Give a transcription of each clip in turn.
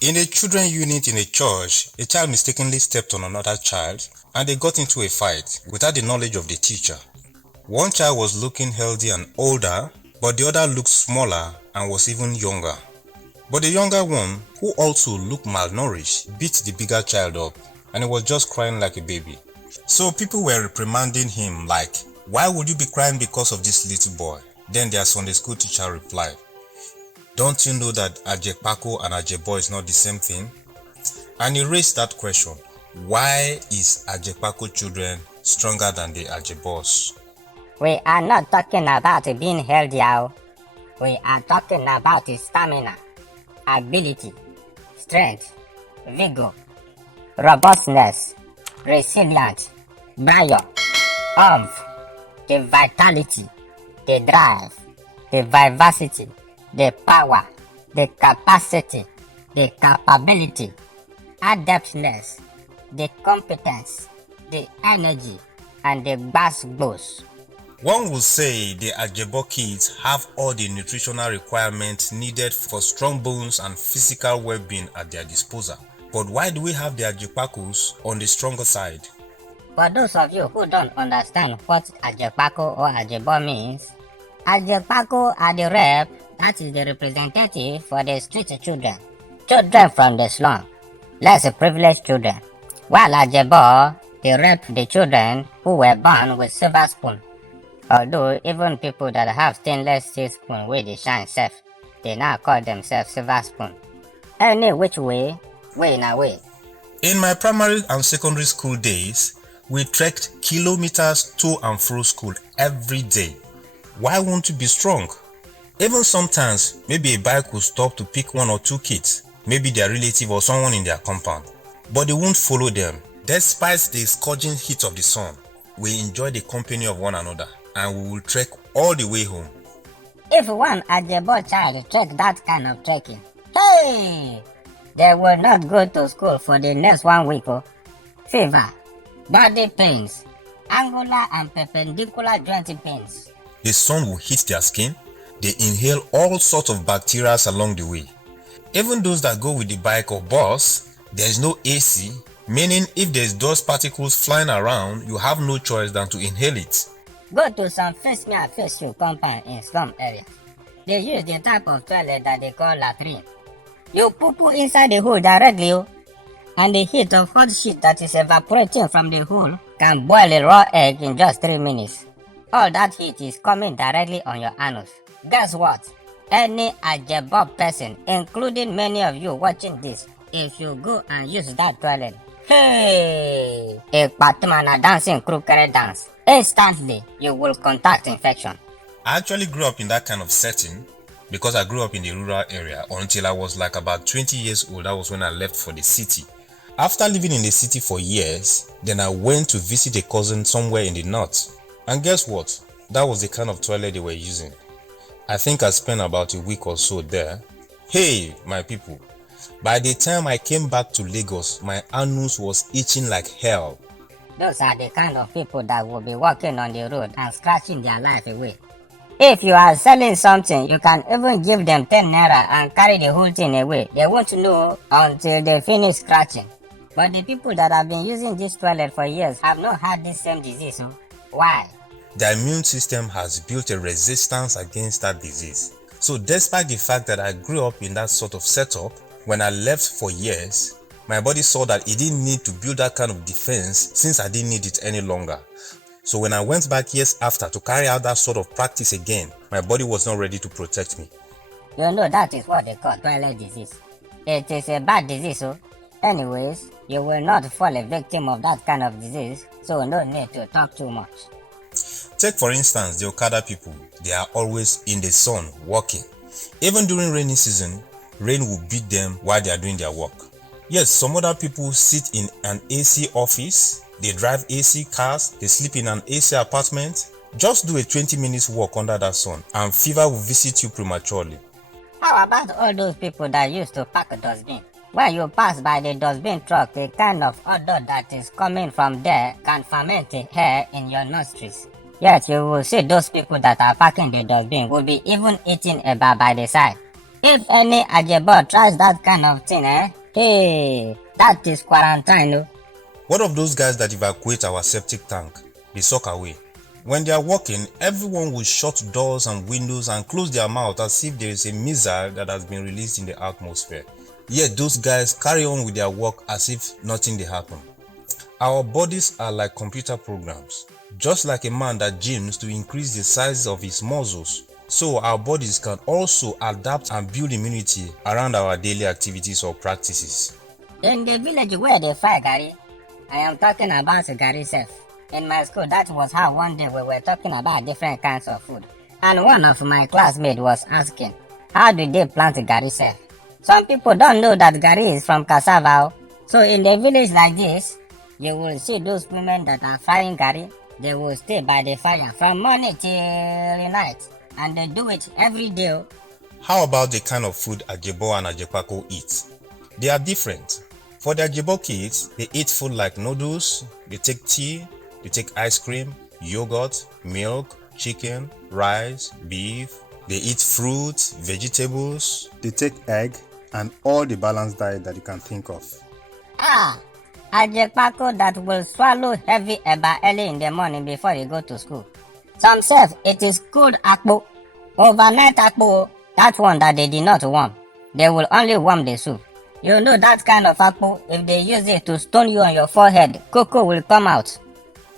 In a children unit in a church, a child mistakenly stepped on another child and they got into a fight without the knowledge of the teacher. One child was looking healthy and older, but the other looked smaller and was even younger. But the younger one, who also looked malnourished, beat the bigger child up and he was just crying like a baby. So people were reprimanding him like, "Why would you be crying because of this little boy?" Then their Sunday school teacher replied, "Don't you know that Ajepako and Ajebo is not the same thing?" And he raised that question, why is Ajepako children stronger than the Ajebos? We are not talking about being healthy. We are talking about stamina, ability, strength, vigor, robustness, resilience, brio, oomph, the vitality, the drive, the vivacity, the power, the capacity, the capability, adeptness, the competence, the energy, and the gbas. One would say the Ajebo kids have all the nutritional requirements needed for strong bones and physical well-being at their disposal. But why do we have the Ajepakos on the stronger side? For those of you who don't understand what Ajepako or Ajebo means, Ajepako are the rep, that is the representative for the street children, children from the slum, less privileged children, while Ajebo, they rep the children who were born with silver spoon. Although even people that have stainless steel spoon wey dey shine sef, they now call themselves silver spoon. Any which way na way. In my primary and secondary school days, we trekked kilometers to and fro school every day. Why won't you be strong? Even sometimes, maybe a bike will stop to pick one or two kids, maybe their relative or someone in their compound, but they won't follow them. Despite the scorching heat of the sun, we enjoy the company of one another and we will trek all the way home. If one Ajebo child trek that kind of trekking, hey, they will not go to school for the next 1 week. Fever, body pains, angular and perpendicular joint pains. The sun will hit their skin, they inhale all sorts of bacteria along the way. Even those that go with the bike or bus, there is no AC, meaning if there's dust particles flying around, you have no choice than to inhale it. Go to some face me and face you compound in slum areas. They use the type of toilet that they call latrine. You poo inside the hole directly, and the heat of hot shit that is evaporating from the hole can boil a raw egg in just 3 minutes. All that heat is coming directly on your anus. Guess what? Any Ajebo person, including many of you watching this, if you go and use that toilet, hey, a patman dancing crooked dance, instantly you will contact infection. I actually grew up in that kind of setting because I grew up in the rural area until I was like about 20 years old. That was when I left for the city. After living in the city for years, then I went to visit a cousin somewhere in the north. And guess what? That was the kind of toilet they were using. I think I spent about a week or so there. Hey, my people, by the time I came back to Lagos, my anus was itching like hell. Those are the kind of people that will be walking on the road and scratching their life away. If you are selling something, you can even give them 10 naira and carry the whole thing away. They won't know until they finish scratching. But the people that have been using this toilet for years have not had this same disease. Why? The immune system has built a resistance against that disease. So despite the fact that I grew up in that sort of setup, when I left for years, my body saw that it didn't need to build that kind of defense since I didn't need it any longer. So when I went back years after to carry out that sort of practice again, my body was not ready to protect me. You know that is what they call toilet disease. It is a bad disease. Anyways, you will not fall a victim of that kind of disease, so no need to talk too much. Take for instance the Okada people. They are always in the sun working. Even during rainy season, rain will beat them while they are doing their work. Yes, some other people sit in an AC office, they drive AC cars, they sleep in an AC apartment. Just do a 20 minutes walk under that sun and fever will visit you prematurely. How about all those people that used to pack a dustbin? When you pass by the dustbin truck, the kind of odor that is coming from there can ferment the air in your nostrils. Yet you will see those people that are packing the dustbin will be even eating a bar by the side. If any Ajebo tries that kind of thing, hey, that is quarantine. No? What of those guys that evacuate our septic tank? They suck away. When they are walking, everyone will shut doors and windows and close their mouth as if there is a missile that has been released in the atmosphere. Yet those guys carry on with their work as if nothing did happen. Our bodies are like computer programs. Just like a man that gyms to increase the size of his muscles, so our bodies can also adapt and build immunity around our daily activities or practices. In the village where they fry Gary, I am talking about Gary self. In my school, that was how one day we were talking about different kinds of food. And one of my classmates was asking, how do they plant Gary self? Some people don't know that Gary is from cassava. So in the village like this, you will see those women that are frying Gary. They will stay by the fire from morning till night. And they do it every day. How about the kind of food Ajebo and Ajepako eat? They are different. For the Ajebo kids, they eat food like noodles, they take tea, they take ice cream, yogurt, milk, chicken, rice, beef. They eat fruits, vegetables. They take egg and all the balanced diet that you can think of. Ajepako that will swallow heavy eba early in the morning before you go to school. Some say it is cold akpo, overnight akpo, that one that they did not warm. They will only warm the soup. You know that kind of akpo, if they use it to stone you on your forehead, cocoa will come out.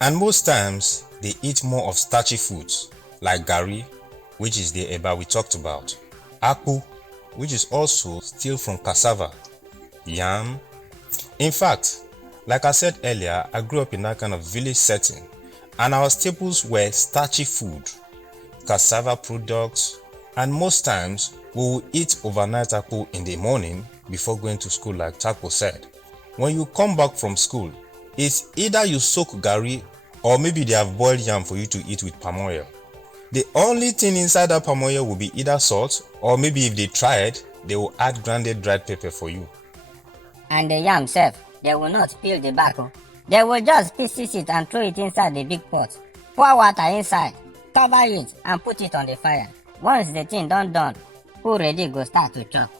And most times, they eat more of starchy foods, like gari, which is the eba we talked about, akpu, which is also still from cassava, yam. In fact, like I said earlier, I grew up in that kind of village setting, and our staples were starchy food, cassava products, and most times we will eat overnight akpu in the morning before going to school, like Takpo said. When you come back from school, it's either you soak gari or maybe they have boiled yam for you to eat with palm oil. The only thing inside that palm oil will be either salt or maybe if they tried, they will add grounded dried pepper for you. And the yam self, they will not peel the back. They will just pieces it and throw it inside the big pot. Pour water inside, cover it and put it on the fire. Once the thing done, who ready go start to chop.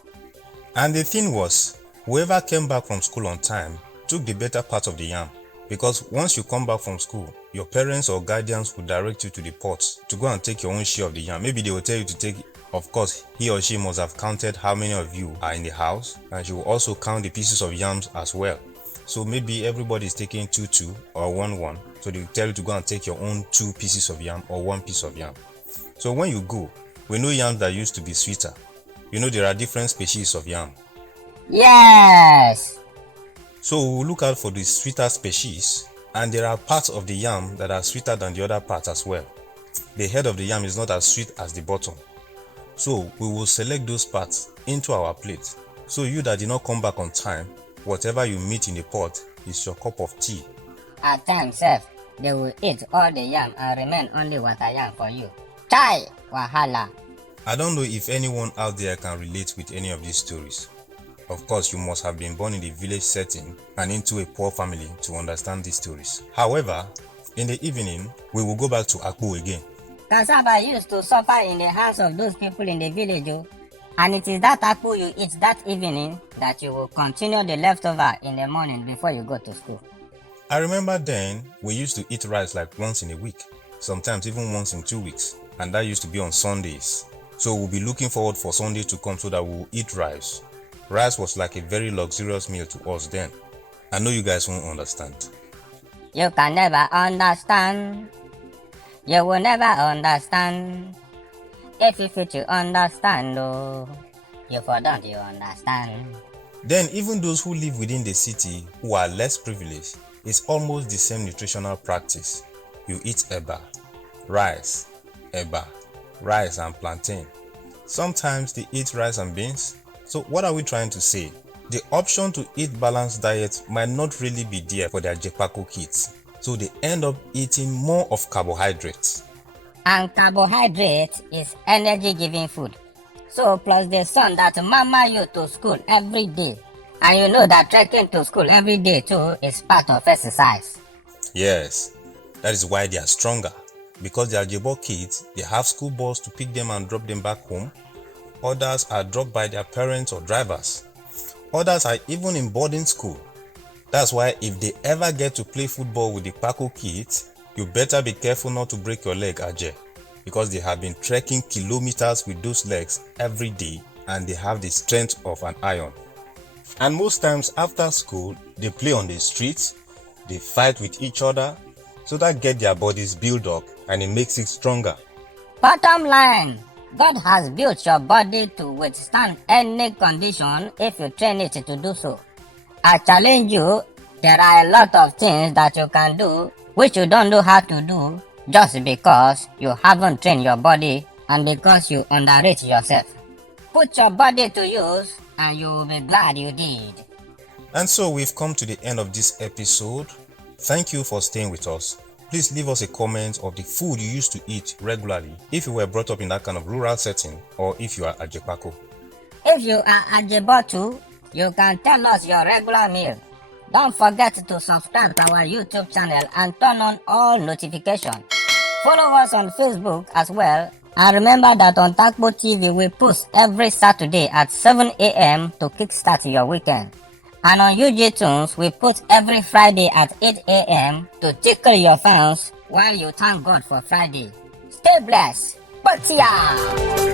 And the thing was, whoever came back from school on time took the better part of the yam. Because once you come back from school, your parents or guardians will direct you to the pot to go and take your own share of the yam. Maybe they will tell you to take, of course, he or she must have counted how many of you are in the house, and she will also count the pieces of yams as well. So maybe everybody is taking 2 or 1. So they will tell you to go and take your own 2 pieces of yam or 1 piece of yam. So when you go, we know yams that used to be sweeter. You know there are different species of yam. Yes! So we will look out for the sweeter species, and there are parts of the yam that are sweeter than the other parts as well. The head of the yam is not as sweet as the bottom. So we will select those parts into our plate. So you that did not come back on time, whatever you meet in the pot is your cup of tea. At times, self, they will eat all the yam and remain only water yam for you. Chai! Wahala! I don't know if anyone out there can relate with any of these stories. Of course, you must have been born in the village setting and into a poor family to understand these stories. However, in the evening, we will go back to Akpu again. Cassava used to suffer in the hands of those people in the village, and it is that akpu you eat that evening that you will continue the leftover in the morning before you go to school. I remember then, we used to eat rice like once in a week, sometimes even once in 2 weeks, and that used to be on Sundays. So we'll be looking forward for Sunday to come so that we'll eat rice. Rice was like a very luxurious meal to us then. I know you guys won't understand. You can never understand. You will never understand. If you feel to understand, you for don't you understand. Then even those who live within the city who are less privileged, it's almost the same nutritional practice. You eat eba, rice and plantain. Sometimes they eat rice and beans. So what are we trying to say? The option to eat balanced diet might not really be there for their Jepako kids. So they end up eating more of carbohydrates. And carbohydrate is energy-giving food. So plus the sun that mama you to school every day. And you know that trekking to school every day too is part of exercise. Yes, that is why they are stronger. Because they are Ajebo kids, they have school bus to pick them and drop them back home. others are dropped by their parents or drivers. Others are even in boarding school. That's why if they ever get to play football with the Paco kids, you better be careful not to break your leg, Ajay, because they have been trekking kilometers with those legs every day and they have the strength of an iron. And most times after school, they play on the streets, they fight with each other, so that get their bodies built up and it makes it stronger. Bottom line, God has built your body to withstand any condition if you train it to do so. I challenge you, there are a lot of things that you can do which you don't know how to do just because you haven't trained your body and because you underrate yourself. Put your body to use and you will be glad you did. And so we've come to the end of this episode. Thank you for staying with us. Please leave us a comment of the food you used to eat regularly if you were brought up in that kind of rural setting or if you are Ajepako. If you are Ajebo too, you can tell us your regular meal. Don't forget to subscribe to our YouTube channel and turn on all notifications. Follow us on Facebook as well. And remember that on Takpo TV we post every Saturday at 7 a.m. to kickstart your weekend. And on UG Tunes we post every Friday at 8 a.m. to tickle your fans while you thank God for Friday. Stay blessed. Patia!